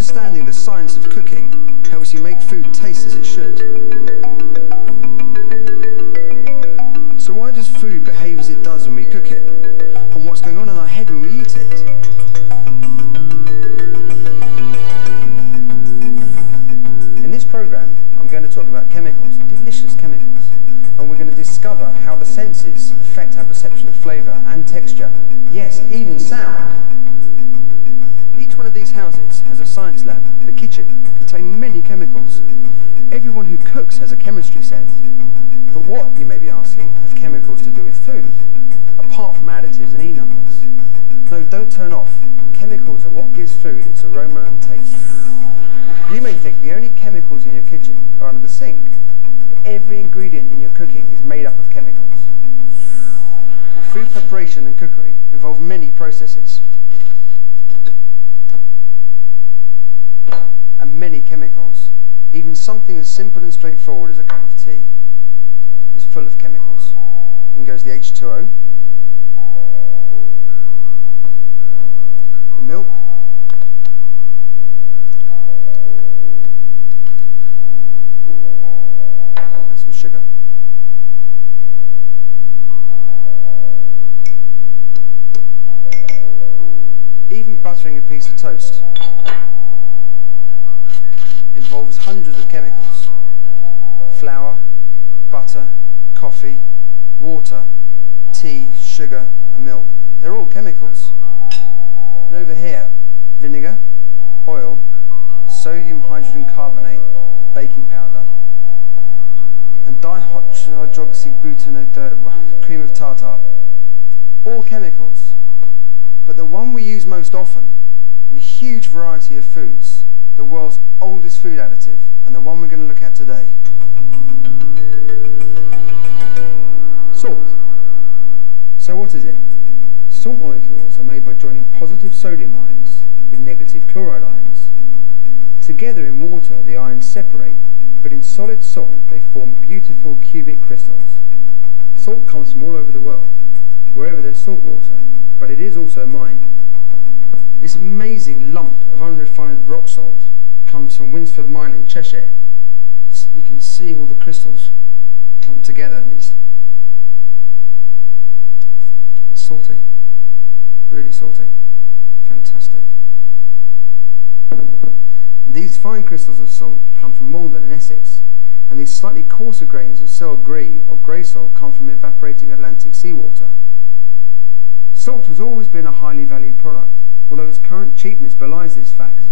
Understanding the science of cooking helps you make food taste as it should. So why does food behave as it does when we cook it? And what's going on in our head when we eat it? In this programme, I'm going to talk about chemicals, delicious chemicals, and we're going to discover how the senses affect our perception of flavour and texture. Yes, even sound. Each one of these houses has a science lab, the kitchen, containing many chemicals. Everyone who cooks has a chemistry set. But what, you may be asking, have chemicals to do with food, apart from additives and E-numbers? No, don't turn off. Chemicals are what gives food its aroma and taste. You may think the only chemicals in your kitchen are under the sink, but every ingredient in your cooking is made up of chemicals. Food preparation and cookery involve many processes and many chemicals. Even something as simple and straightforward as a cup of tea is full of chemicals. In goes the H2O, the milk, and some sugar. Even buttering a piece of toast involves hundreds of chemicals. Flour, butter, coffee, water, tea, sugar and milk. They're all chemicals. And over here, vinegar, oil, sodium hydrogen carbonate, baking powder, and dihydroxybutanoate, cream of tartar. All chemicals. But the one we use most often in a huge variety of foods, the world's oldest food additive, and the one we're going to look at today. Salt. So what is it? Salt molecules are made by joining positive sodium ions with negative chloride ions. Together in water the ions separate, but in solid salt they form beautiful cubic crystals. Salt comes from all over the world, wherever there's salt water, but it is also mined. This amazing lump of unrefined rock salt comes from Winsford Mine in Cheshire. You can see all the crystals clumped together, and it's salty, really salty, fantastic. And these fine crystals of salt come from Malden in Essex, and these slightly coarser grains of Sel Gris or grey salt come from evaporating Atlantic seawater. Salt has always been a highly valued product, although its current cheapness belies this fact.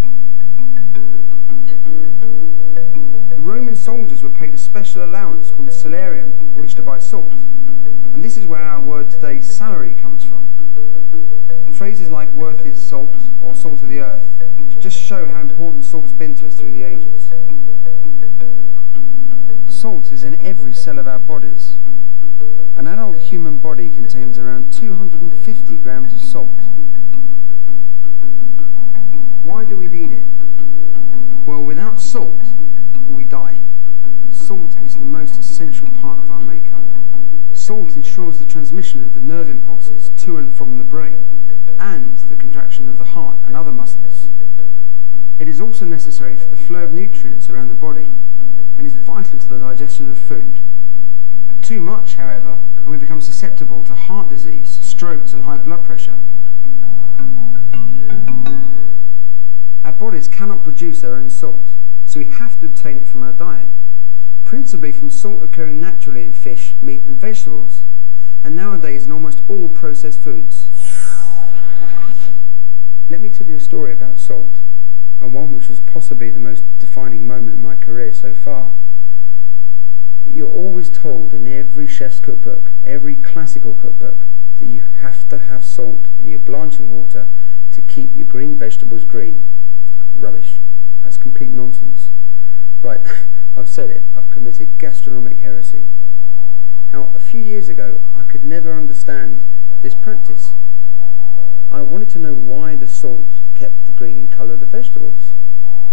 The Roman soldiers were paid a special allowance called the salarium for which to buy salt, and this is where our word today, salary, comes from. Phrases like worth is salt or salt of the earth just show how important salt's been to us through the ages. Salt is in every cell of our bodies. An adult human body contains around 250 grams of salt. Why do we need it? Well, without salt, we die. Salt is the most essential part of our makeup. Salt ensures the transmission of the nerve impulses to and from the brain, and the contraction of the heart and other muscles. It is also necessary for the flow of nutrients around the body, and is vital to the digestion of food. Too much, however, and we become susceptible to heart disease, strokes and high blood pressure. Our bodies cannot produce their own salt, so we have to obtain it from our diet, principally from salt occurring naturally in fish, meat and vegetables, and nowadays in almost all processed foods. Let me tell you a story about salt, and one which was possibly the most defining moment in my career so far. You're always told in every chef's cookbook, every classical cookbook, that you have to have salt in your blanching water to keep your green vegetables green. Rubbish. That's complete nonsense. Right, I've said it. I've committed gastronomic heresy. Now, a few years ago, I could never understand this practice. I wanted to know why the salt kept the green colour of the vegetables.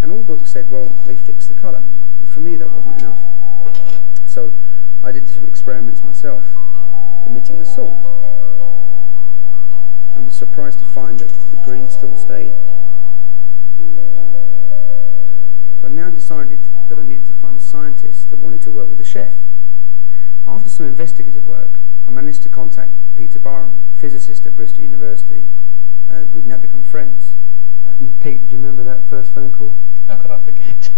And all books said, well, they fix the colour. And for me, that wasn't enough. So I did some experiments myself, omitting the salt, and was surprised to find that the green still stayed. decided that I needed to find a scientist that wanted to work with a chef. After some investigative work, I managed to contact Peter Barham, physicist at Bristol University. We've now become friends. And Pete, do you remember that first phone call? How could I forget?